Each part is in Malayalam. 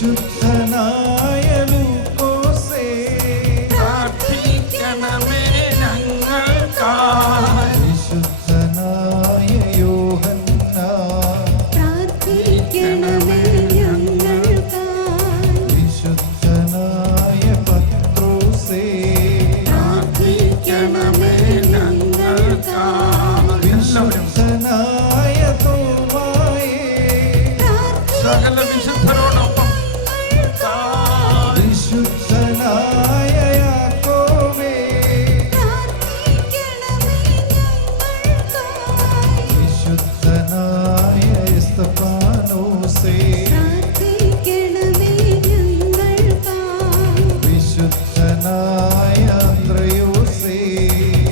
വിശുദ്ധനായ ലൂക്കോസേ പ്രാർത്ഥിക്കണമേ ഞങ്ങൾക്കായി. വിശുദ്ധനായ യോഹന്നാൻ പ്രാർത്ഥിക്കണമേ ഞങ്ങൾക്കായി. വിശുദ്ധനായ പത്രോസേ പ്രാർത്ഥിക്കണമേ ഞങ്ങൾക്കായി. വിശുദ്ധനായ തോമായേ സകല വിശുദ്ധരോടൊപ്പം വിശുദ്ധനായ യാക്കോബേ പ്രാർത്ഥിക്കണമേ ഞങ്ങൾക്കായി. വിശുദ്ധനായ എസ്തഫാനോസേ പ്രാർത്ഥിക്കണമേ ഞങ്ങൾക്കായി. വിശുദ്ധനായ അന്ത്രയോസേ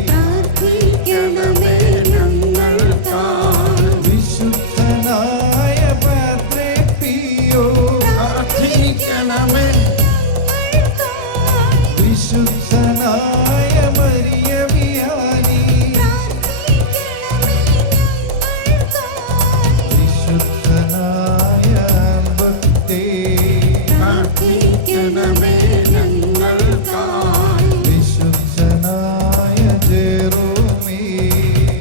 പ്രാർത്ഥിക്കണമേ ഞങ്ങൾക്കായി. വിശുദ്ധനായ പാത്രേ പിയോ പ്രാർത്ഥിക്കണമേ ഞങ്ങൾക്കായി. വിശുദ്ധനായ മരിയ വിയാനി പ്രാർത്ഥിക്കണമേ ഞങ്ങൾക്കായി. വിശുദ്ധനായ ആൽബർട്ടേ പ്രാർത്ഥിക്കണമേ ഞങ്ങൾക്കായി. വിശുദ്ധനായ ജെറോമേ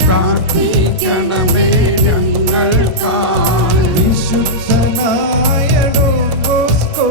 പ്രാർത്ഥിക്കണമേ ഞങ്ങൾക്കായി. വിശുദ്ധനായ ഡോൺ ബോസ്കോ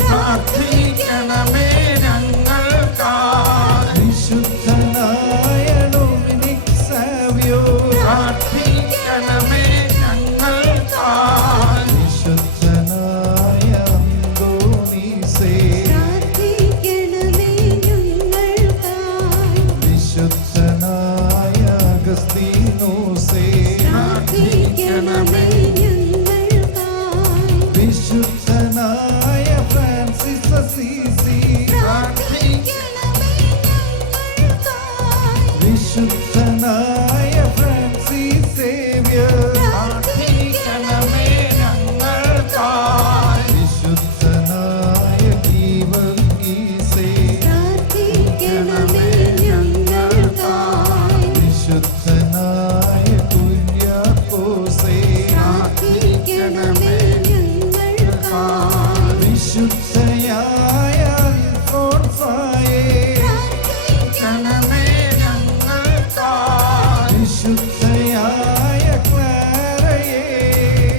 പ്രാർത്ഥിക്കണമേ ഞങ്ങൾക്കായി. വിശുദ്ധനായ ഡൊമിനിക് സാവിയോ പ്രാർത്ഥിക്കണമേ ഞങ്ങൾക്കായി. വിശുദ്ധനായ അന്തോണീസേ പ്രാർത്ഥിക്കണമേ ഞങ്ങൾക്കായി. വിശുദ്ധനായ അഗസ്തീനോസേ പ്രാർത്ഥിക്കണമേ ഞങ്ങൾക്കായി. വിശുദ്ധനായ ഫ്രാൻസിസ് അസീസി പ്രാർത്ഥിക്കണമേ ഞങ്ങൾക്കായി. വിശുദ്ധനായ ഫ്രാൻസിസ് സേവ്യർ പ്രാർത്ഥിക്കണമേ ഞങ്ങൾക്കായി. വിശുദ്ധനായ ഗീവർഗീസേ പ്രാർത്ഥിക്കണമേ ഞങ്ങൾക്കായി. വിശുദ്ധനായ കുര്യാക്കോസേ പ്രാർത്ഥിക്കണമേ ഞങ്ങൾക്കായി. വിശുദ്ധയായ അൽഫോൻസായേ പ്രാർത്ഥിക്കണമേ ഞങ്ങൾക്കായി. വിശുദ്ധയായ ക്ലാരയേ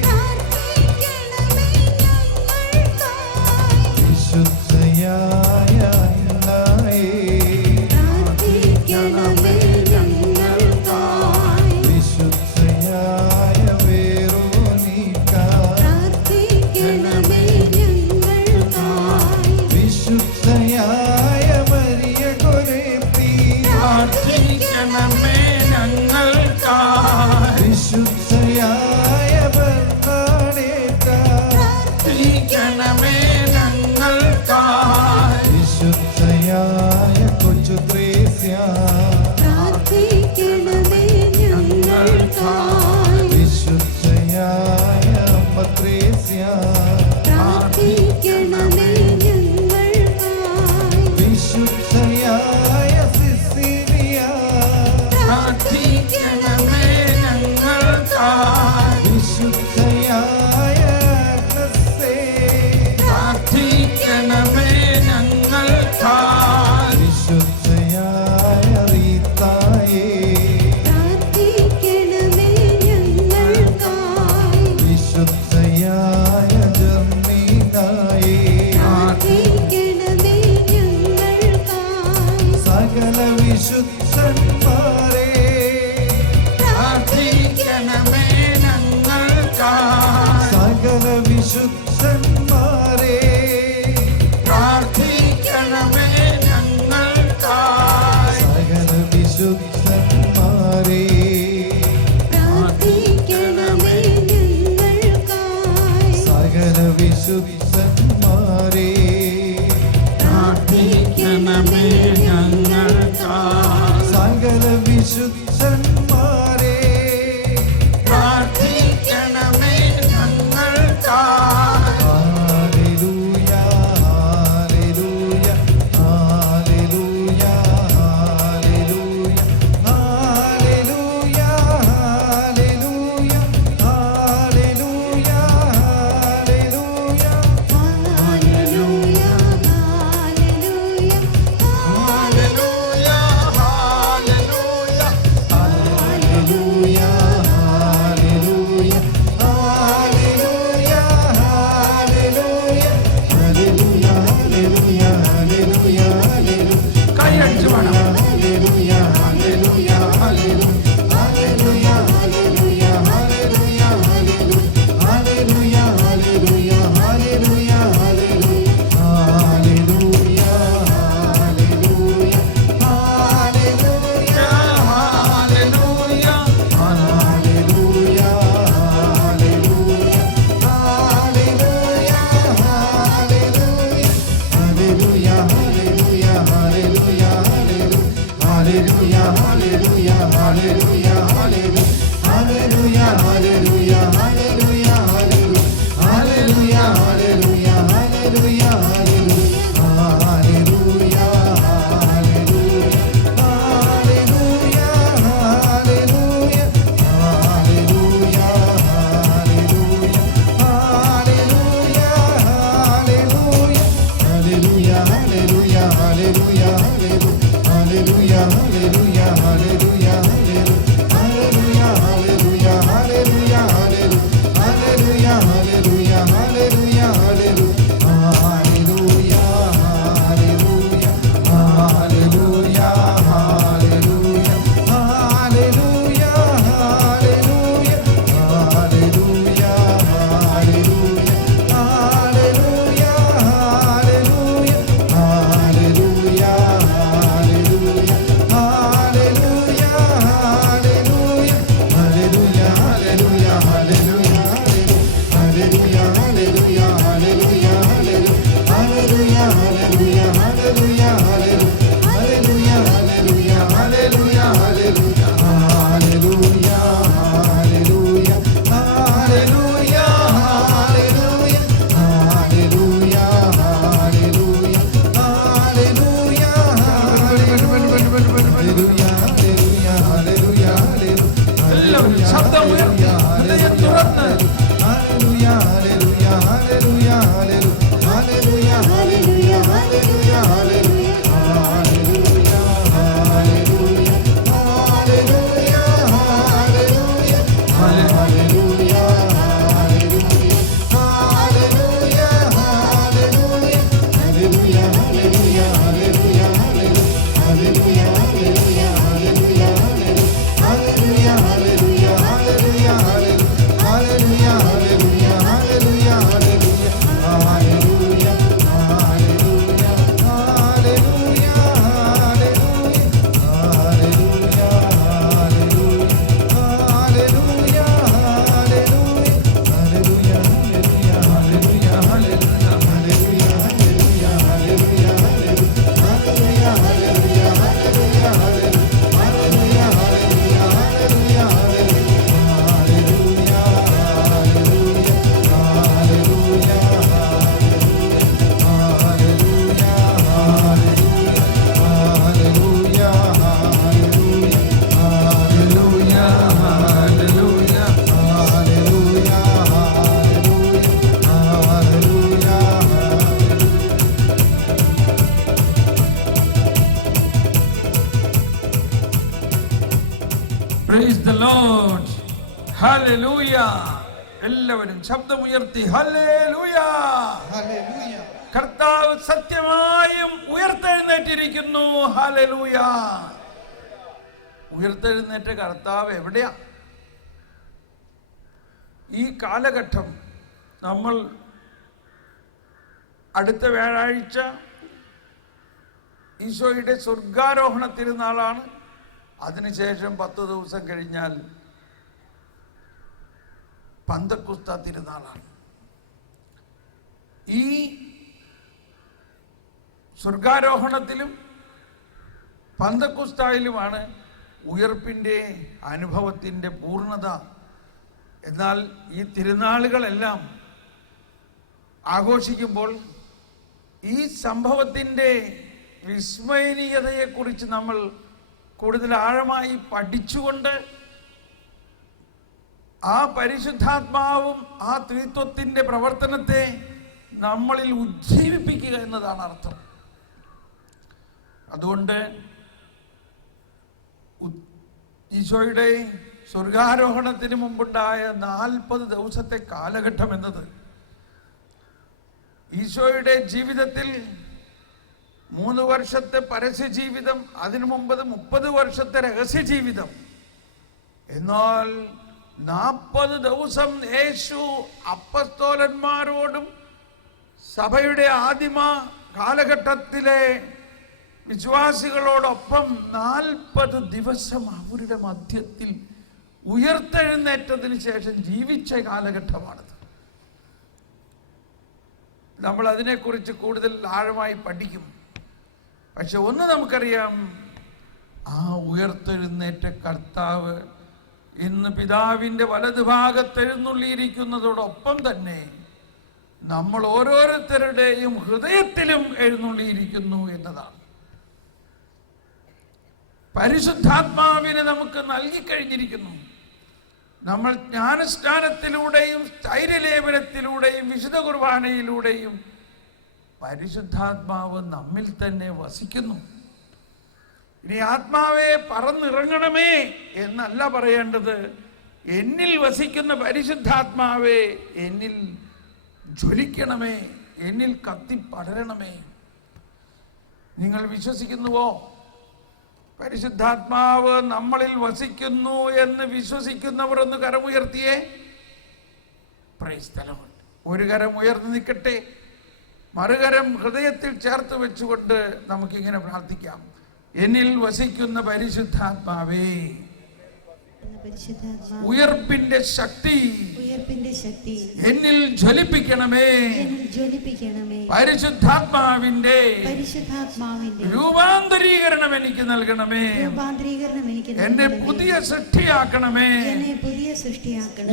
പ്രാർത്ഥിക്കണമേ ഞങ്ങൾക്കായി. വിശുദ്ധയായ അന്നായേ പ്രാർത്ഥിക്കണമേ ഞങ്ങൾക്കായി. വിശുദ്ധയായ വേറോനിക്ക പ്രാർത്ഥിക്കണമേ ഞങ്ങൾക്കായി. വിശുദ്ധയായ മരിയ കൊരേത്തി പ്രാർത്ഥിക്കണമേ ഞങ്ങൾക്കായി. വിശുദ്ധയായ ബർണാഡേറ്റ പ്രാർത്ഥിക്കണമേ ഞങ്ങൾക്കായി. വിശുദ്ധയായ കൊച്ചു ത്രേസ്യ പ്രാർത്ഥിക്കണമേ ഞങ്ങൾക്കായി. വിശുദ്ധയായ അമ്മ ത്രേസ്യ പ്രാർത്ഥിക്കണമേ ഞങ്ങൾക്കായി. വിശുദ്ധയായ സിസിലിയ പ്രാർത്ഥിക്കണമേ ഞങ്ങൾക്കായി. വിശുദ്ധയായ ആഗ്നസ്സേ പ്രാർത്ഥിക്കണമേ ഞങ്ങൾക്കായി. വിശുദ്ധയായ റീത്തായേ പ്രാർത്ഥിക്കണമേ ഞങ്ങൾക്കായി. വിശുദ്ധയായ ജർമ്മീനായേ പ്രാർത്ഥിക്കണമേ ഞങ്ങൾക്കായി. സകല വിശുദ്ധന്മാരെ പ്രാർത്ഥിക്കണമേ ഞങ്ങൾക്കായി. സകല വിശുദ്ധന്മാരെ പ്രാർത്ഥിക്കണമേ ഞങ്ങൾക്കായി. സകല വിശുദ്ധന്മാരെ പ്രാർത്ഥിക്കണമേ ഞങ്ങൾക്കായി. സകല വിശുദ്ധന്മാരെ പ്രാർത്ഥിക്കണമേ ഞങ്ങൾക്കായി. സകല വിശുദ്ധന്മാരെ പ്രാർത്ഥിക്കണമേ ഞങ്ങൾക്കായി. Hallelujah hallelujah hallelujah hallelujah hallelujah hallelujah hallelujah hallelujah Praise the Lord. Hallelujah. എല്ലാവരും ശബ്ദമുയർത്തി ഹല്ലേലൂയ. കർത്താവ് സത്യമായും ഉയർത്തെഴുന്നേറ്റിരിക്കുന്നു. ഹല്ലേലൂയ. ഉയർത്തെഴുന്നേറ്റ കർത്താവ് എവിടെയാ? ഈ കാലഘട്ടം നമ്മൾ അടുത്ത വ്യാഴാഴ്ച ഈശോയുടെ സ്വർഗാരോഹണ തിരുനാളാണ്. അതിനുശേഷം 10 ദിവസം കഴിഞ്ഞാൽ പന്തക്കുസ്ത തിരുനാളാണ്. ഈ സ്വർഗാരോഹണത്തിലും പന്തക്കുസ്തായിലുമാണ് ഉയർപ്പിൻ്റെ അനുഭവത്തിൻ്റെ പൂർണ്ണത. എന്നാൽ ഈ തിരുനാളുകളെല്ലാം ആഘോഷിക്കുമ്പോൾ ഈ സംഭവത്തിൻ്റെ വിസ്മയനീയതയെക്കുറിച്ച് നമ്മൾ കൂടുതൽ ആഴമായി പഠിച്ചുകൊണ്ട് ആ പരിശുദ്ധാത്മാവും ആ ത്രിത്വത്തിൻ്റെ പ്രവർത്തനത്തെ നമ്മളിൽ ഉജ്ജീവിപ്പിക്കുക എന്നതാണ് അർത്ഥം. അതുകൊണ്ട് ഈശോയുടെ സ്വർഗാരോഹണത്തിന് മുമ്പുണ്ടായ 40 ദിവസത്തെ കാലഘട്ടം എന്നത് ഈശോയുടെ ജീവിതത്തിൽ 3 വർഷത്തെ പരസ്യ ജീവിതം, അതിനു മുമ്പ് 30 വർഷത്തെ രഹസ്യ ജീവിതം, എന്നാൽ 40 ദിവസം യേശു അപ്പസ്തോലന്മാരോടും സഭയുടെ ആദിമ കാലഘട്ടത്തിലെ വിശ്വാസികളോടൊപ്പം 40 ദിവസം അവരുടെ മധ്യത്തിൽ ഉയർത്തെഴുന്നേറ്റതിന് ശേഷം ജീവിച്ച കാലഘട്ടമാണത്. നമ്മൾ അതിനെക്കുറിച്ച് കൂടുതൽ ആഴമായി പഠിക്കും. പക്ഷെ ഒന്ന് നമുക്കറിയാം, ആ ഉയർത്തെഴുന്നേറ്റ കർത്താവ് ഇന്ന് പിതാവിൻ്റെ വലതുഭാഗത്ത് എഴുന്നള്ളിയിരിക്കുന്നതോടൊപ്പം തന്നെ നമ്മൾ ഓരോരുത്തരുടെയും ഹൃദയത്തിലും എഴുന്നള്ളിയിരിക്കുന്നു എന്നതാണ്. പരിശുദ്ധാത്മാവിനെ നമുക്ക് നൽകിക്കഴിഞ്ഞിരിക്കുന്നു. നമ്മൾ ജ്ഞാനസ്നാനത്തിലൂടെയും സ്ഥൈര്യലേപനത്തിലൂടെയും വിശുദ്ധ കുർബാനയിലൂടെയും പരിശുദ്ധാത്മാവ് നമ്മിൽ തന്നെ വസിക്കുന്നു. ഇനി ആത്മാവെ പറന്നിറങ്ങണമേ എന്നല്ല പറയേണ്ടത്, എന്നിൽ വസിക്കുന്ന പരിശുദ്ധാത്മാവേ എന്നിൽ ജ്വലിക്കണമേ, എന്നിൽ കത്തിപ്പടരണമേ. നിങ്ങൾ വിശ്വസിക്കുന്നുവോ? പരിശുദ്ധാത്മാവ് നമ്മളിൽ വസിക്കുന്നു എന്ന് വിശ്വസിക്കുന്നവർ ഒന്ന് കരമുയർത്തിയേ. Praise the Lord. ഒരു കരം ഉയർന്നു നിൽക്കട്ടെ, മറുകരം ഹൃദയത്തിൽ ചേർത്ത് വെച്ചുകൊണ്ട് നമുക്കിങ്ങനെ പ്രാർത്ഥിക്കാം. എന്നിൽ വസിക്കുന്ന പരിശുദ്ധാത്മാവേ, ഉയർപ്പിന്റെ ശക്തി എന്നിൽ ജ്വലിപ്പിക്കണമേ. പരിശുദ്ധാത്മാവിന്റെ രൂപാന്തരീകരണം എനിക്ക് നൽകണമേ. എന്നെ പുതിയ സൃഷ്ടിയാക്കണമേ.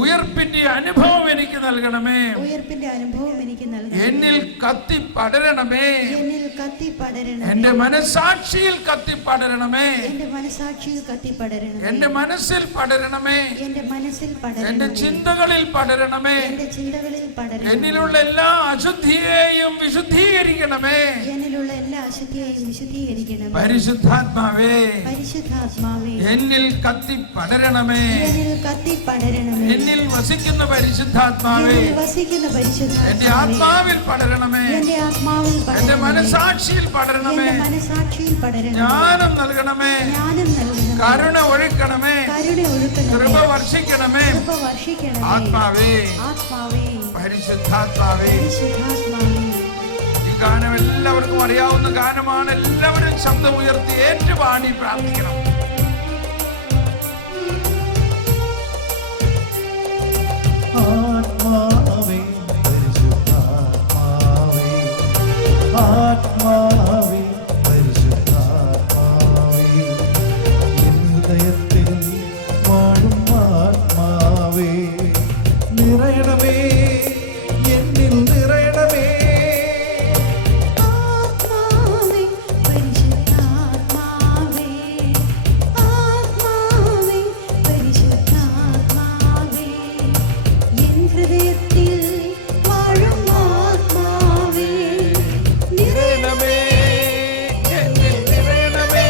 ഉയർപ്പിന്റെ അനുഭവം എനിക്ക് നൽകണമേ. എന്നിൽ കത്തിപ്പടരണമേ. എന്റെ മനസാക്ഷിയിൽ കത്തിപ്പടരണമേ. എന്റെ മനസ്സിൽ പടരണമേ. എന്റെ ചിന്തകളിൽ പടരണമേ. എന്നിലുള്ള എല്ലാ അശുദ്ധിയെയും വിശുദ്ധീകരിക്കണമേ. പരിശുദ്ധാത്മാവേ, എന്നിൽ കത്തിപ്പടരണമേ. എന്നിൽ വസിക്കുന്ന പരിശുദ്ധാത്മാവേ, എന്റെ ആത്മാവിൽ പടരണമേ. എന്റെ മനസാക്ഷിയിൽ പടരണമേ. ജ്ഞാനം നൽകണമേ. കരുണ ഒഴുക്കണമേ. കൃപ വർഷിക്കണമേ. ആത്മാവേ, പരിശുദ്ധാത്മാവേ. ഈ ഗാനം എല്ലാവർക്കും അറിയാവുന്ന ഗാനമാണ്. എല്ലാവരും ശബ്ദം ഉയർത്തി ഏറ്റുപാടി പ്രാർത്ഥിക്കണം. ആത്മാവേ, പരിശുദ്ധാത്മാവേ, ആത്മാവേ, പരിശുദ്ധാത്മാവേ, എൻ ഹൃദയത്തിൽ വാഴും ആത്മാവേ, നിറയണമേ, എന്നിൽ നിറയണമേ.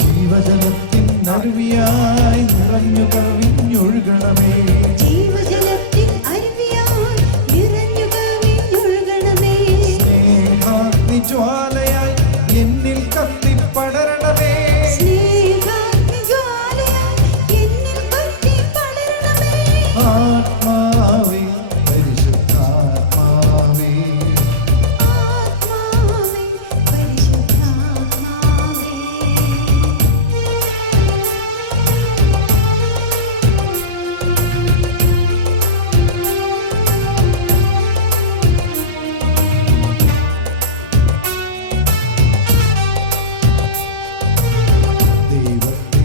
ജീവജലത്തിൻ അരുവിയായി നിറഞ്ഞു കവിഞ്ഞൊഴുകണമേ. സ്നേഹാഗ്നിജ്വാലയായി എന്നിൽ കത്തിപ്പടരണമേ. ആത്മാവേ, പരിശുദ്ധാത്മാവേ,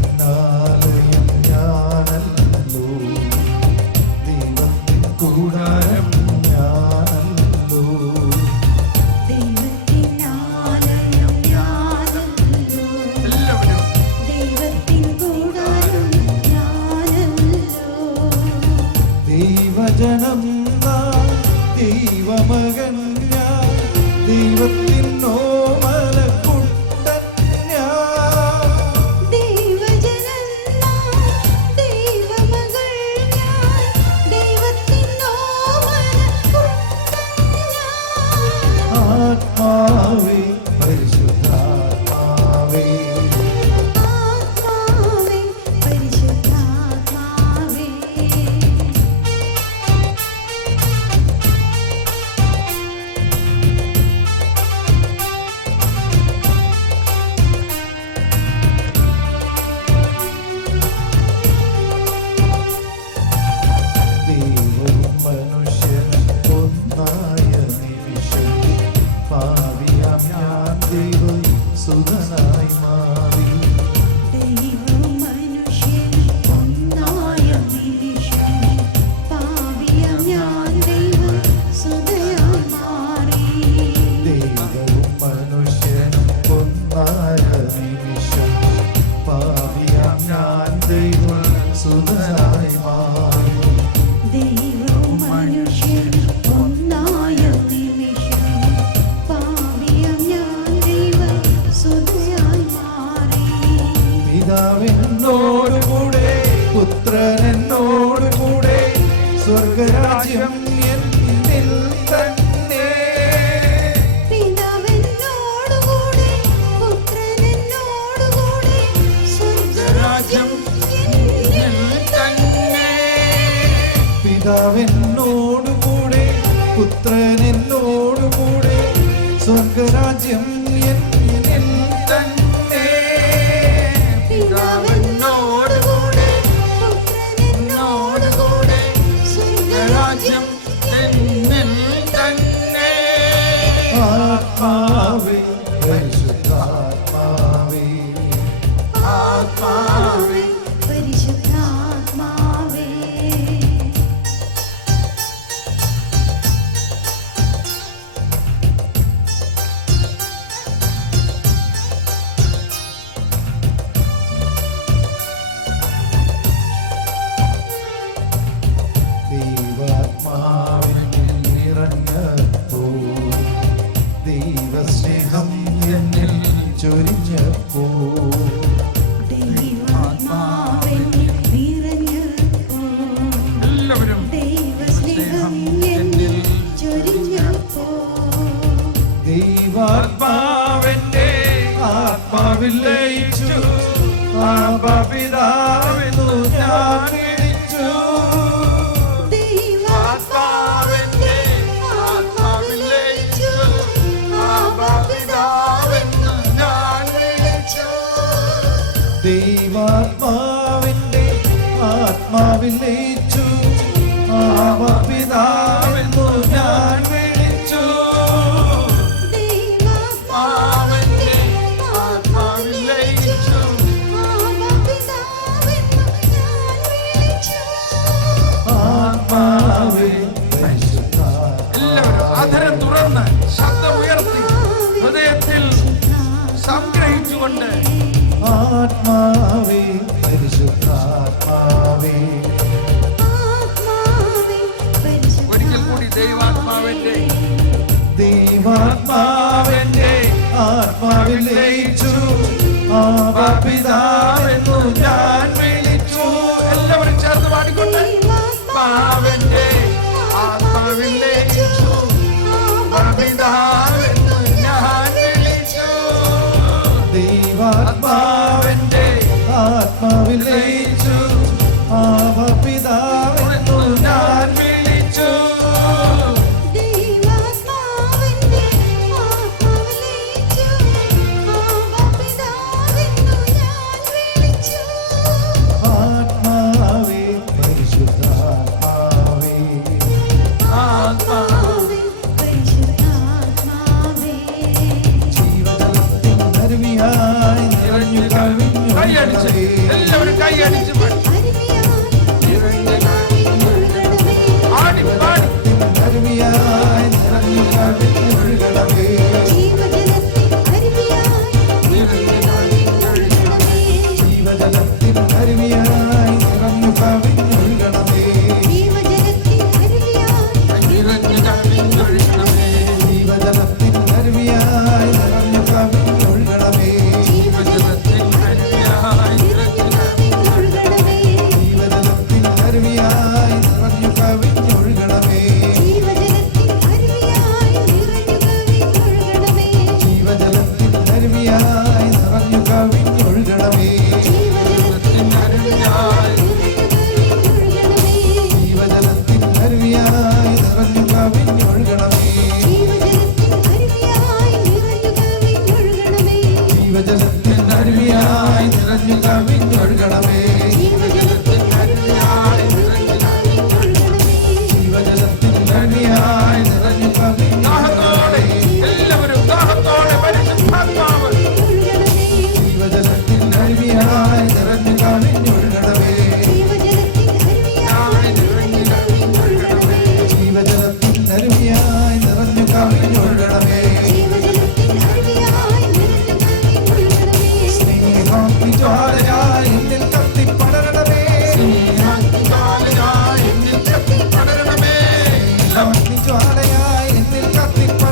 ദൈവത്തിനാലയം ഞാനല്ലോ, ദൈവത്തിൻ കൂടാരം ഞാനല്ലോ. എല്ലാവരും ദൈവജനം നാം, ദൈവമകൻ ഞാൻ, ദൈവത്തിൻ ഓമനക്കുട്ടൻ ഞാൻ. ആത്മാവേ, പരിശുദ്ധാത്മാവേ, സ്വർഗരാജ്യം എന്നിൽ തന്നെ. പിതാവിനോടുകൂടെ എന്നോടുകൂടെ സ്വർഗരാജ്യം എന്നിൽ തന്നെ. ആത്മാവേ പരിശുദ്ധാത്മാവേ ആത്മാവേ പരിശുദ്ധാത്മാവേ ദൈവാത്മാവിൽ നിറഞ്ഞപ്പോ ദൈവസ്നേഹം എന്നിൽ ചൊരിഞ്ഞപ്പോ ദൈവാത്മാവെന്നിൽ നിറഞ്ഞപ്പോൾ എല്ലാവരും ദൈവസ്നേഹം എന്നിൽ ചൊരിഞ്ഞപ്പോൾ ദൈവാത്മാവെന്റെ ആത്മാവിൽ ലയിച്ചു ആബാപിതാവെന്നു ഞാൻ വിളിച്ചു. ആത്മാവിന്റെ ആത്മാവിൽ ലയിച്ചു ആബാപിതാവെന്നു ഞാൻ വിളിച്ചു. ദൈവാത്മാവിന്റെ ആത്മാവിൽ ലയിച്ചു ആബാപിതാവെന്നു ഞാൻ വിളിച്ചു. ആത്മാവിന്റെ ആത്മാവിൽ ലയിച്ചു ആത്മാവേ എല്ലാവരും അധരം തുറന്ന് ശബ്ദം ഉയർത്തി ഹൃദയത്തിൽ സംഗ്രഹിച്ചുകൊണ്ട് ആത്മാവേ പരിശുദ്ധാത്മാവേ ഒരിക്കൽ കൂടി ദൈവാത്മാവിന്റെ ദൈവാത്മാവെന്റെ ആത്മാവിൽ ലയിച്ചു ആബാപിതാവെന്നു ഞാൻ വിളിച്ചു. എല്ലാവരും ചേർന്ന് പാടിക്കൊണ്ട് ആത്മാവിന്റെ ആത്മാവിൽ ലയിച്ചു ആബാപിതാവെന്നു ഞാൻ വിളിച്ചു. ദൈവാത്മാവെന്റെ ആത്മാവിൽ ലയിച്ചു ആബാപിതാവെന്നു ഞാൻ വിളിച്ചു. ആത്മാവേ പരിശുദ്ധാത്മാവേ ജീവജലത്തിൻ അരുവിയായി നിറഞ്ഞു കവിഞ്ഞു കൈയടിച്ച് എല്ലാവരും കൈയടിച്ച് പാടി പാടി അരുവിയായി നിറഞ്ഞു കവിഞ്ഞു ഒഴുകണമേ. ജീവജലത്തിൻ അരുവിയായി നിറഞ്ഞു കവിഞ്ഞു ഒഴുകണമേ. നിറഞ്ഞു കവിഞ്ഞൊഴുകണമേ. ജീവജലത്തിൻ അരുവിയായി നിറഞ്ഞു കവിഞ്ഞു ഒഴുകണമേ. ജീവജലത്തിൻ അരുവിയായി നിറഞ്ഞു കവിഞ്ഞൊഴുകണമേ. ജീവജലത്തിൻ അരുവിയായി നിറഞ്ഞു കവിഞ്ഞു ഒഴുകണമേ. ജീവജലത്തിൻ അരുവിയായി നിറഞ്ഞു കവിഞ്ഞു ഒഴുകണമേ. ജീവജലത്തിൻ അരുവിയായി ജീവജലത്തിൻ അരുവിയായി നിറഞ്ഞു കവിഞ്ഞു ഒഴുകണമേ. ജീവജലത്തിൻ അരുവിയായി നിറഞ്ഞു കവിഞ്ഞു ഒഴുകണമേ. ജീവജലത്തിൻ അരുവിയായി നിറഞ്ഞു കവിഞ്ഞൊഴുകണമേ. ജീവജലത്തിൻ അരുവിയായി നിറഞ്ഞു കവിഞ്ഞു ദാഹത്തോടെ എല്ലാവരും ദാഹത്തോടെ പരിശുദ്ധാത്മാവ് ജീവജലത്തിൻ അരുവിയായി നിറഞ്ഞു കവിഞ്ഞു ഒഴുകണമേ. ജീവജലത്തിൻ അരുവിയായി നിറഞ്ഞു കവിഞ്ഞു ഒഴുകണമേ. സ്നേഹാഗ്നിജ്വാലയായി എന്നിൽ കത്തിപ്പടരണമേ. സ്നേഹാഗ്നിജ്വാലയായി എന്നിൽ കത്തിപ്പടരണമേ. അഗ്നിജ്വാലയായി എന്നിൽ കത്തിപ്പടരണമേ.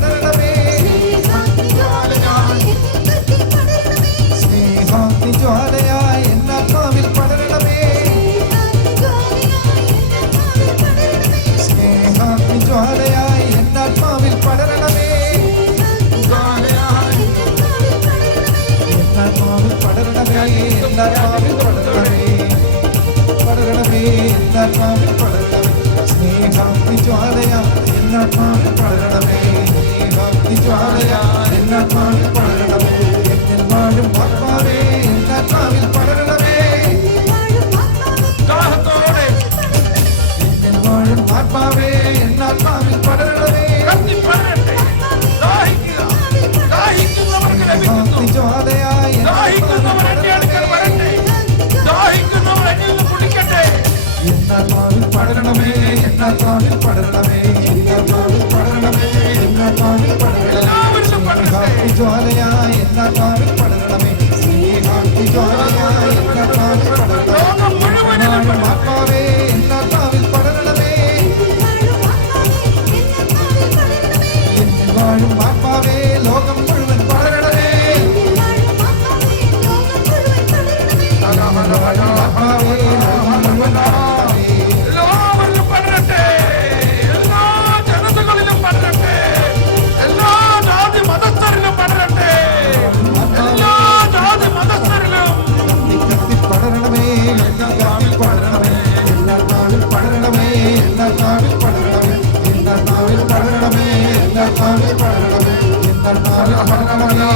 എന്നാത്മാവിൽ പടരണമേ എന്നാത്മാവിൽ പടരണമേ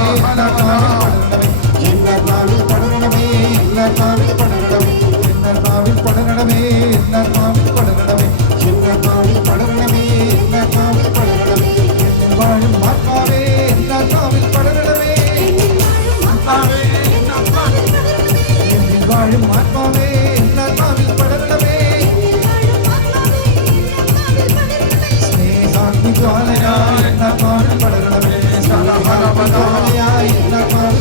എന്നാത്മാവിൽ പടരണമേ എന്നാത്മാവിൽ പടരണമേ എന്നാത്മാവിൽ പടരണമേ എന്നാത്മാവിൽ പടരണമേ എന്നാത്മാവിൽ പടരണമേ എന്നാത്മാവിൽ പടരണമേ വാഴും ആത്മാവേ എന്നാത്മാവിൽ പടരണമേ വാഴും ആത്മാവേ എന്നാത്മാവിൽ പടരണമേ സ്നേഹാഗ്നി ജ്വാലയായി എന്നാത്മാവിൽ പടരണമേ സ്നേഹാഗ്നി ജ്വാലയായി എന്നാത്മാവിൽ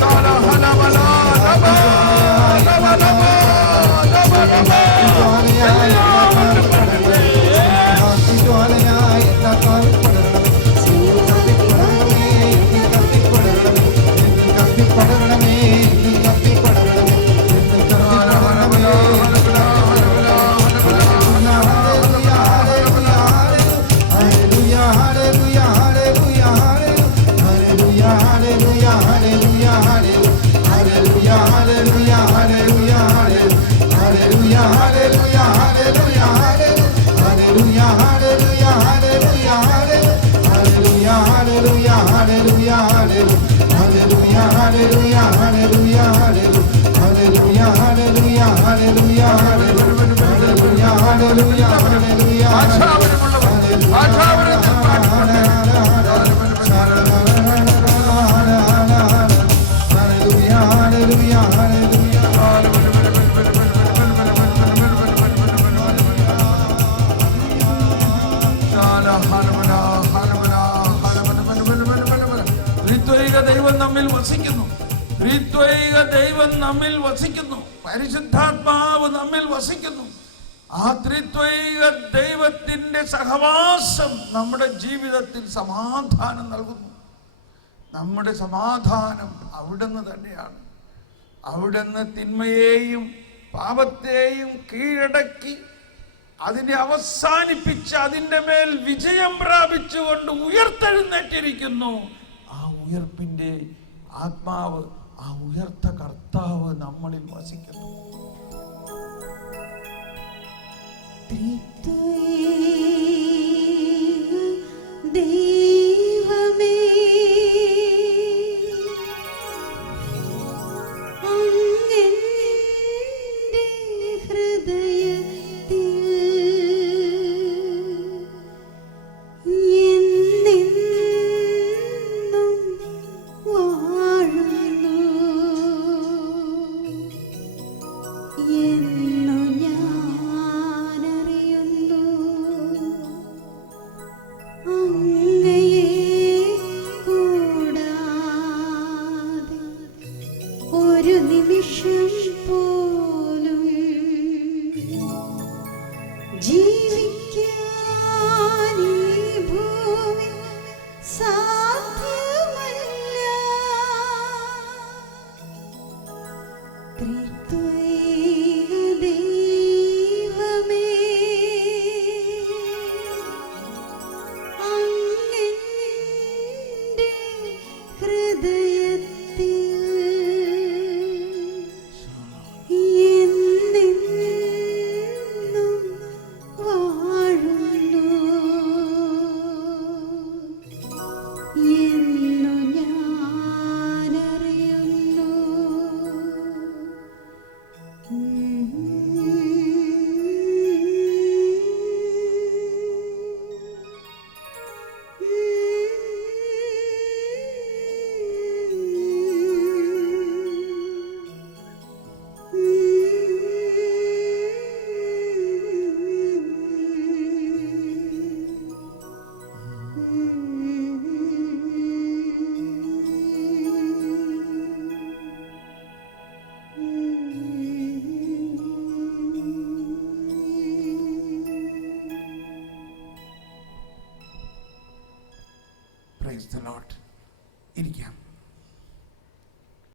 ദൈവം നമ്മിൽ വസിക്കുന്നു. പരിശുദ്ധാത്മാവ് നമ്മിൽ വസിക്കുന്നു. ആ ത്രിത്വൈക ദൈവത്തിന്റെ സഹവാസം നമ്മുടെ ജീവിതത്തിൽ സമാധാനം നൽകുന്നു. നമ്മുടെ സമാധാനം അവിടുന്ന് തന്നെയാണ്. അവിടുന്ന് തിന്മയെയും പാപത്തെയും കീഴടക്കി അതിനെ അവസാനിപ്പിച്ച് അതിൻ്റെ മേൽ വിജയം പ്രാപിച്ചുകൊണ്ട് ഉയർത്തെഴുന്നേറ്റിരിക്കുന്നു. ആ ഉയർപ്പിന്റെ ആത്മാവ്, ആ ഉയർത്ത കർത്താവ് നമ്മളിൽ വസിക്കുന്നു. ദൈവമേ അങ്ങന്റെ ഹൃദയത്തിൽ എന്നെന്നും വാഴുന്നു എന്നു ഞാനറിയുന്നു. അങ്ങയെ കൂടാതെ ഒരു നിമിഷം പോലും ജീവിക്കാൻ ഈ ഭൂമി സാധ്യമല്ല. ത്രിത്വൈക ദൈവമേ അങ്ങന്റെ ഹൃദയത്തിൽ എന്നെന്നും വാഴുന്നു എന്നു